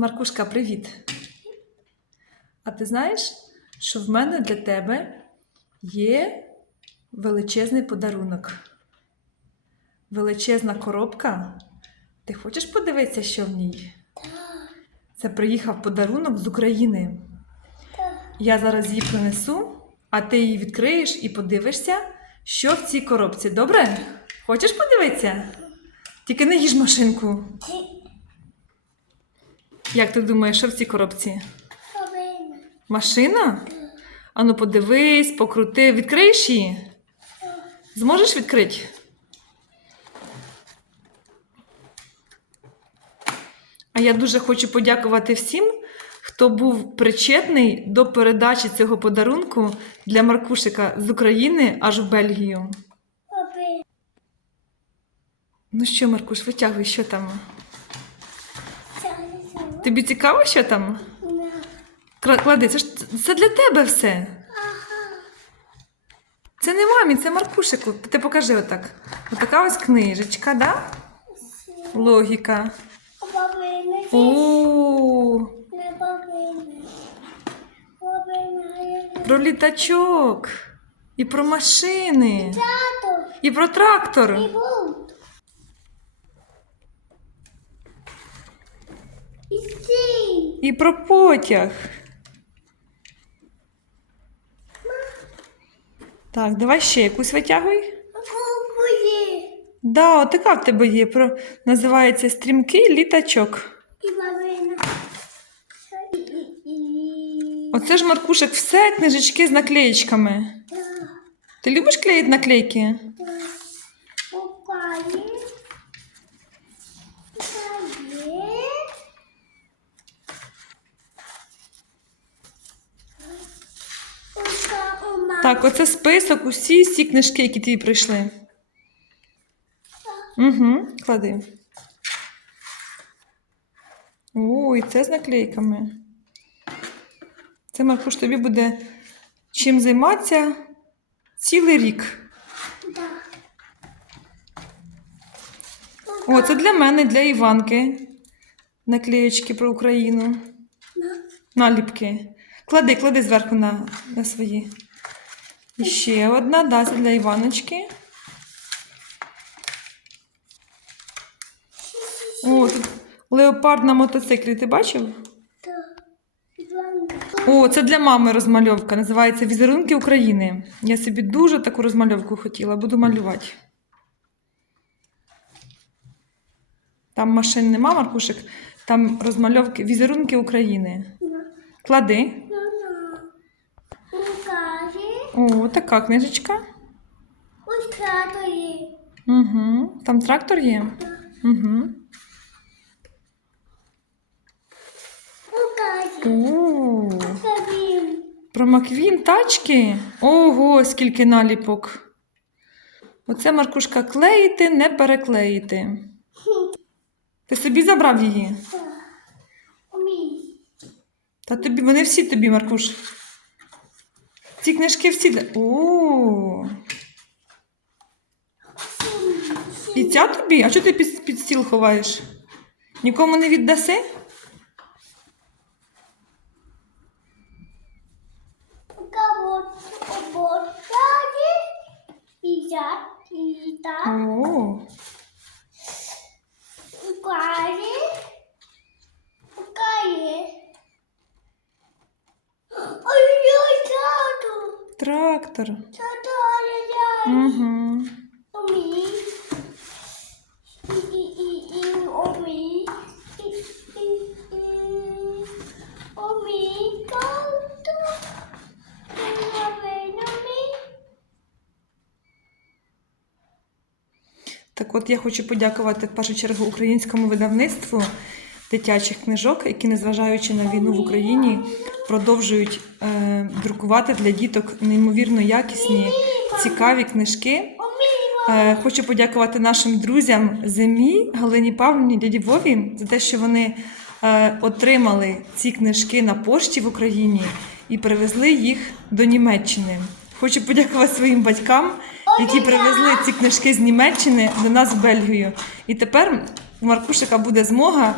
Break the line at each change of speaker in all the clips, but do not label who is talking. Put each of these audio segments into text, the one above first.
Маркушка, привіт. А ти знаєш, що в мене для тебе є величезний подарунок? Величезна коробка. Ти хочеш подивитися, що в ній? Це приїхав подарунок з України. Я зараз її принесу, а ти її відкриєш і подивишся, що в цій коробці. Добре? Хочеш подивитися? Тільки не їж машинку. Як ти думаєш, що в цій коробці? Машина? Ану, подивись, покрути. Відкриєш її? Зможеш відкрити? А я дуже хочу подякувати всім, хто був причетний до передачі цього подарунку для Маркушика з України аж в Бельгію. Ну що, Маркуш, витягуй, що там? Тобі цікаво, що там? Кла- Клади, це ж це для тебе все. Це не мамі, це Маркушику. Ти покажи отак. Отака ось книжечка, да? Логіка. О, про літачок. І про машини. І про трактор. І про потяг. Так, давай ще якусь витягуй. Да, от така в тебе є. Про... Називається стрімкий літачок. Оце ж Маркушек, все книжечки з наклеєчками. Ти любиш клеїти наклейки? Так, оце список, усі всі книжки, які тобі прийшли. Угу, клади. Ой, це з наклейками. Це, Маркуш, тобі буде чим займатися цілий рік. О, це для мене, для Іванки. Наклеєчки про Україну. Наліпки. Клади, клади зверху на, на свої. І ще одна, да, це для Іваночки. О, тут леопард на мотоциклі, ти бачив? О, це для мами розмальовка. Називається Візерунки України. Я собі дуже таку розмальовку хотіла, буду малювати. Там машин нема, Маркушик. Там розмальовки Візерунки України. Клади. О, така книжечка. Угу. Там трактор є. Угу. О, про Маквін тачки. Ого, скільки наліпок. Оце Маркушка клеїти, не переклеїти. Ти собі забрав її? Та тобі, вони всі тобі, Маркуш. Ці книжки всі. О. І ця тобі? А чого ти під, під стіл ховаєш? Нікому не віддаси? Трактор. Угу. Так от я хочу подякувати в першу чергу українському видавництву дитячих книжок, які, незважаючи на війну в Україні, продовжують е, друкувати для діток неймовірно якісні, цікаві книжки. Е, хочу подякувати нашим друзям Зимі, Галині Павлівні, дяді Вові за те, що вони е, отримали ці книжки на пошті в Україні і привезли їх до Німеччини. Хочу подякувати своїм батькам, які привезли ці книжки з Німеччини до нас в Бельгію. І тепер у Маркушика буде змога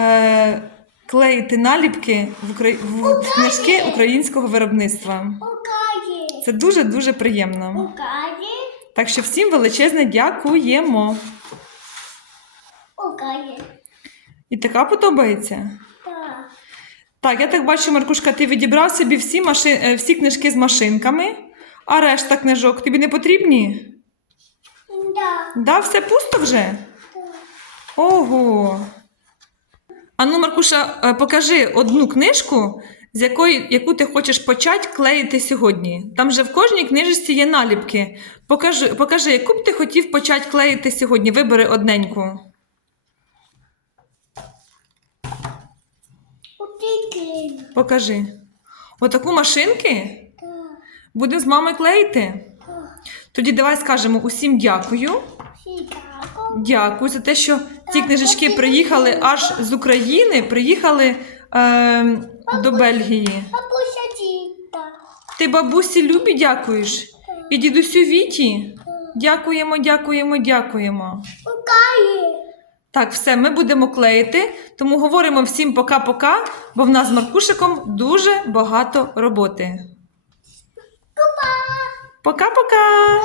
е, клеїти наліпки в, в в книжки українського виробництва. Це дуже-дуже приємно. Так що всім величезне дякуємо. І така подобається.
Так.
Так, я так бачу, Маркушка, ти відібрав собі всі, машин... е, всі книжки з машинками, а решта книжок тобі не потрібні?
Да.
Да, все пусто вже? Ого. А ну, Маркуша, е, покажи одну книжку, з якої, яку ти хочеш почати клеїти сьогодні. Там же в кожній книжці є наліпки. Покажи, покажи, яку б ти хотів почати клеїти сьогодні. Вибери одненьку. Покажи. Отаку машинки
Так.
будемо з мамою клеїти.
Так.
Тоді давай скажемо усім дякую. Дякую за те, що ці книжечки приїхали аж з України, приїхали е, до Бельгії.
Бабуся діта.
Ти бабусі Любі дякуєш? І дідусю Віті? Дякуємо, дякуємо, дякуємо. Так, все, ми будемо клеїти, тому говоримо всім пока-пока, бо в нас з Маркушиком дуже багато роботи. Пока-пока!